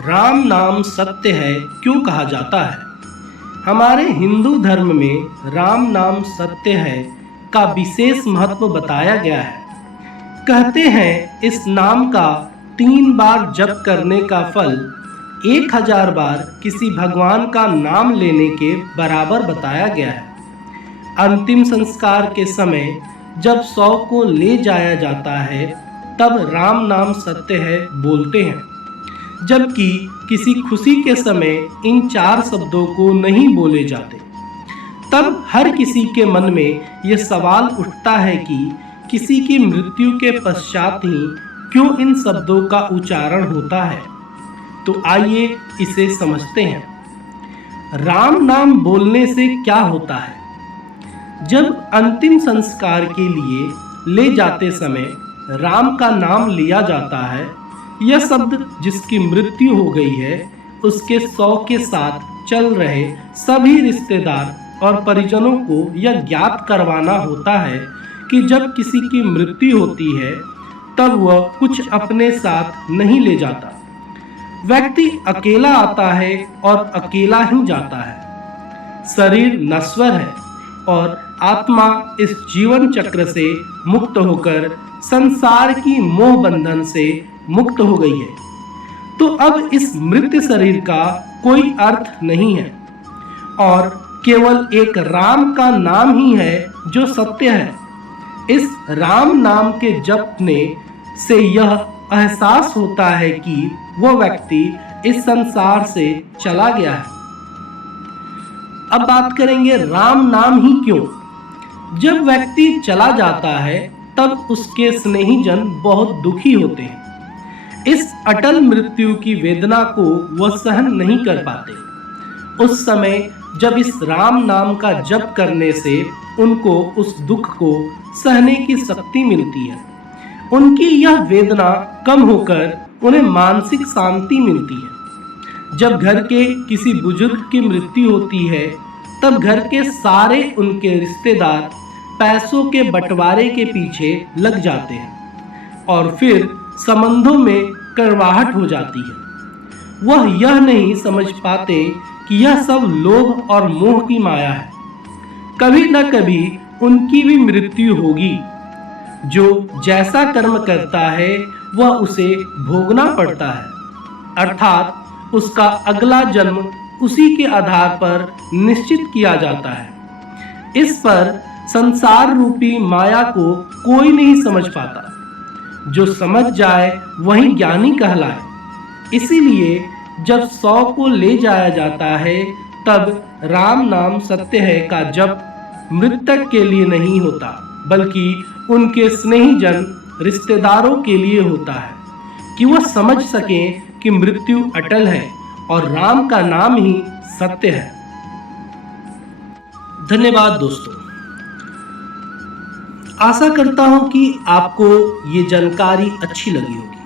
राम नाम सत्य है क्यों कहा जाता है? हमारे हिंदू धर्म में राम नाम सत्य है का विशेष महत्व बताया गया है। कहते हैं इस नाम का 3 बार जप करने का फल 1000 बार किसी भगवान का नाम लेने के बराबर बताया गया है। अंतिम संस्कार के समय जब शव को ले जाया जाता है तब राम नाम सत्य है बोलते हैं, जबकि किसी खुशी के समय इन 4 शब्दों को नहीं बोले जाते। तब हर किसी के मन में यह सवाल उठता है कि किसी की मृत्यु के पश्चात ही क्यों इन शब्दों का उच्चारण होता है। तो आइए इसे समझते हैं। राम नाम बोलने से क्या होता है? जब अंतिम संस्कार के लिए ले जाते समय राम का नाम लिया जाता है, यह शब्द जिसकी मृत्यु हो गई है उसके शव के साथ चल रहे सभी रिश्तेदार और परिजनों को यह ज्ञात करवाना होता है कि जब किसी की मृत्यु होती है तब वह कुछ अपने साथ नहीं ले जाता। व्यक्ति अकेला आता है और अकेला ही जाता है। शरीर नश्वर है और आत्मा इस जीवन चक्र से मुक्त होकर संसार की मोह बंधन से मुक्त हो गई है। तो अब इस मृत शरीर का कोई अर्थ नहीं है और केवल एक राम का नाम ही है जो सत्य है। इस राम नाम के जपने से यह एहसास होता है कि वह व्यक्ति इस संसार से चला गया है। अब बात करेंगे राम नाम ही क्यों। जब व्यक्ति चला जाता है तब उसके स्नेहीजन बहुत दुखी होते हैं। इस अटल मृत्यु की वेदना को वह सहन नहीं कर पाते। उस समय जब इस राम नाम का जप करने से उनको उस दुख को सहने की शक्ति मिलती है। उनकी यह वेदना कम होकर उन्हें मानसिक शांति मिलती है। जब घर के किसी बुजुर्ग की मृत्यु होती है तब घर के सारे उनके रिश्तेदार पैसों के बंटवारे के पीछे लग जाते हैं और फिर संबंधों में कड़वाहट हो जाती है। वह यह नहीं समझ पाते कि यह सब लोभ और मोह की माया है। कभी न कभी उनकी भी मृत्यु होगी। जो जैसा कर्म करता है वह उसे भोगना पड़ता है, अर्थात उसका अगला जन्म उसी के आधार पर निश्चित किया जाता है। इस पर संसार रूपी माया को कोई नहीं समझ पाता। जो समझ जाए वही ज्ञानी कहलाए। इसीलिए जब शव को ले जाया जाता है तब राम नाम सत्य है का जप मृतक के लिए नहीं होता, बल्कि उनके स्नेहीजन रिश्तेदारों के लिए होता है कि वह समझ सकें कि मृत्यु अटल है और राम का नाम ही सत्य है। धन्यवाद दोस्तों। आशा करता हूं कि आपको ये जानकारी अच्छी लगी होगी।